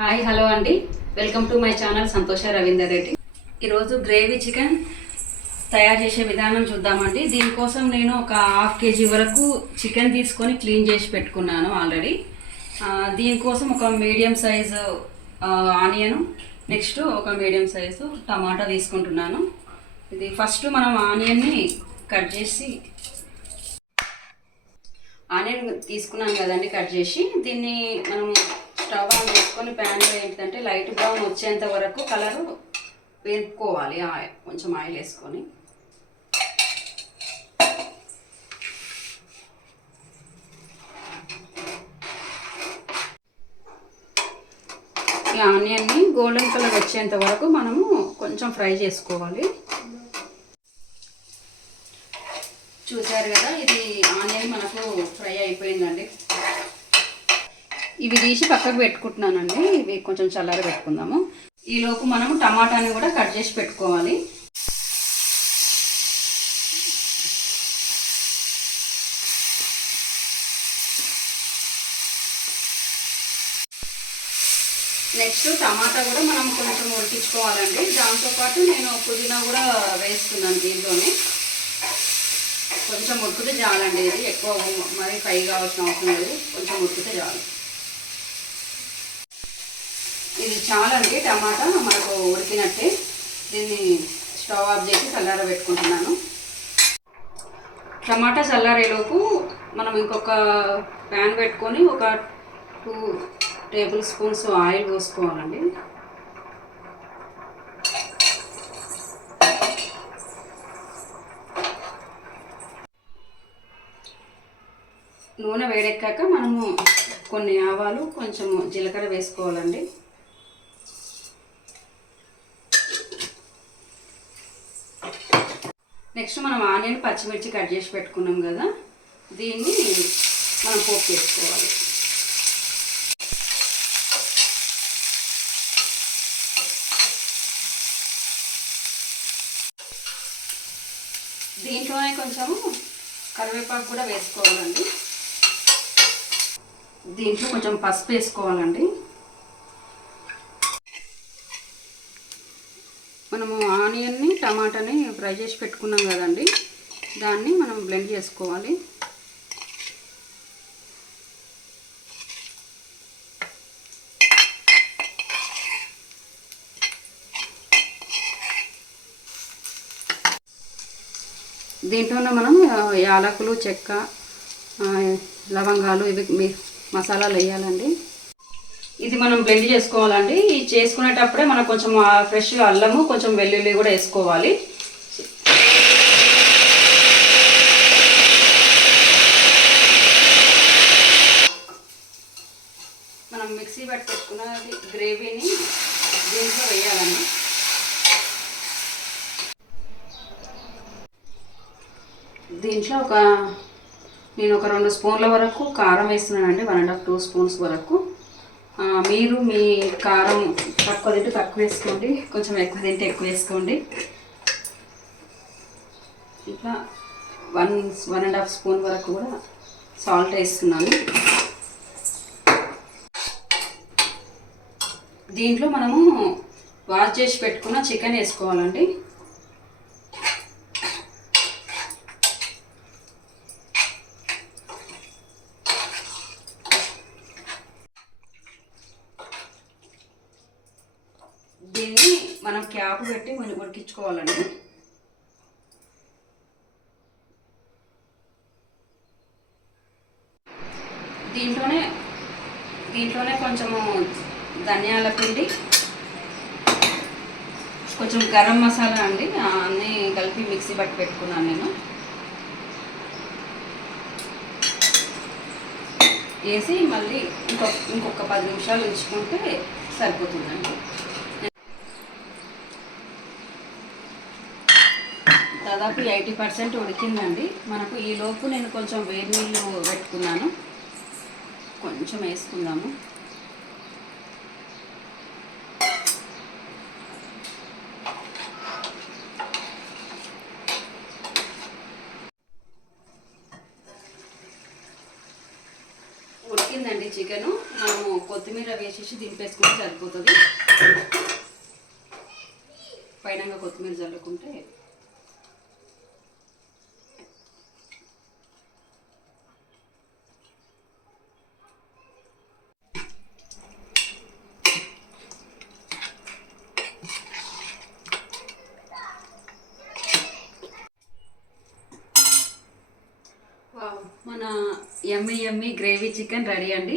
Hi hello అండి, welcome to my channel సంతోష రవీందర్ రెడ్డి. ఈరోజు గ్రేవీ చికెన్ తయారు చేసే విధానం చూద్దామండి. దీనికోసం నేను ఒక హాఫ్ కేజీ వరకు చికెన్ తీసుకొని క్లీన్ చేసి పెట్టుకున్నాను ఆల్రెడీ. దీనికోసం ఒక మీడియం సైజు ఆనియన్, నెక్స్ట్ ఒక మీడియం సైజు టమాటా తీసుకుంటున్నాను. ఇది ఫస్ట్ మనం ఆనియన్ని కట్ చేసి ఆనియన్ తీసుకున్నాం కదండి, కట్ చేసి దీన్ని మనం స్టవ్ ఆన్ చేసుకొని ప్యాన్లో ఏంటంటే లైట్ బ్రౌన్ వచ్చేంత వరకు కలరు వేపుకోవాలి. కొంచెం ఆయిల్ వేసుకొని ఈ ఆనియన్ని గోల్డెన్ కలర్ వచ్చేంత వరకు మనము కొంచెం ఫ్రై చేసుకోవాలి. చూసారు కదా, ఇది ఆనియన్ మనకు ఫ్రై అయిపోయిందండి. ఇవి తీసి పక్కకు పెట్టుకుంటున్నానండి. ఇవి కొంచెం చల్లార పెట్టుకుందాము. ఈలోపు మనము టమాటాని కూడా కట్ చేసి పెట్టుకోవాలి. నెక్స్ట్ టమాటా కూడా మనం కొంచెం ఉడికించుకోవాలండి. దాంతోపాటు నేను పుదీనా కూడా వేస్తున్నాను దీంట్లోనే. కొంచెం ఉడికితే చాలండి, ఇది ఎక్కువ మరీ ఫ్రై కావాల్సిన అవసరం లేదు, కొంచెం ఉడికితే చాలు. ఇది చాలండి, టమాటా మనకు ఉడికినట్టే. దీన్ని స్టవ్ ఆఫ్ చేసి చల్లార పెట్టుకుంటున్నాను. టమాటా చల్లారేలోపు మనం ఇంకొక ప్యాన్ పెట్టుకొని ఒక 2 టేబుల్ స్పూన్స్ ఆయిల్ పోసుకోవాలండి. నూనె వేడెక్కాక మనము కొన్ని ఆవాలు, కొంచెం జీలకర్ర వేసుకోవాలండి. నెక్స్ట్ మనం ఆనియన్, పచ్చిమిర్చి కట్ చేసి పెట్టుకున్నాం కదా, దీన్ని మనం పోపు చేసుకోవాలి. దీంట్లోనే కొంచెము కరివేపాకు కూడా వేసుకోవాలండి. దీంట్లో కొంచెం పసుపు వేసుకోవాలండి. మనము ఆనియన్ని, టమాటాని ఫ్రై చేసి పెట్టుకున్నాం కదండి, దాన్ని మనం బ్లెండ్ చేసుకోవాలి. దీంట్లోనే మనం యాలకులు, చెక్క, లవంగాలు ఇవి మసాలాలు వేయాలండి. ఇది మనం బ్లెండ్ చేసుకోవాలండి. ఇది చేసుకునేటప్పుడే మనం కొంచెం ఫ్రెష్ అల్లము, కొంచెం వెల్లుల్లి కూడా వేసుకోవాలి. మనం మిక్సీ పట్టుకున్న గ్రేవీని దీంట్లో వేయాలండి. దీంట్లో నేను ఒక 2 స్పూన్ల వరకు కారం వేస్తున్నానండి, 1.5-2 స్పూన్స్ వరకు. మీరు మీ కారం తక్కువ తింటే తక్కువ వేసుకోండి, కొంచెం ఎక్కువ తింటే ఎక్కువ వేసుకోండి. ఇట్లా 1.5 స్పూన్ వరకు కూడా సాల్ట్ వేస్తున్నాను. దీంట్లో మనము వాష్ చేసి పెట్టుకున్న చికెన్ వేసుకోవాలండి. దీన్ని మనం క్యాప్ పెట్టి కొంచెం ఉడికించుకోవాలండి. దీంట్లోనే కొంచెము ధనియాల పిండి, కొంచెం గరం మసాలా అండి, అన్నీ కలిపి మిక్సీ పట్టి పెట్టుకున్నాను నేను. వేసి మళ్ళీ ఇంకొక 10 నిమిషాలు ఉంచుకుంటే సరిపోతుందండి. దాదాపు 80% ఉడికిందండి మనకు. ఈలోపు నేను కొంచెం వేడి నీళ్ళు పెట్టుకున్నాను, కొంచెం వేసుకుందాము. ఉడికిందండి చికెను. మనము కొత్తిమీర వేసేసి దింపేసుకుంటే సరిపోతుంది. పైన కొత్తిమీర చల్లుకుంటే మన యమ్మీ గ్రేవీ చికెన్ రెడీ అండి.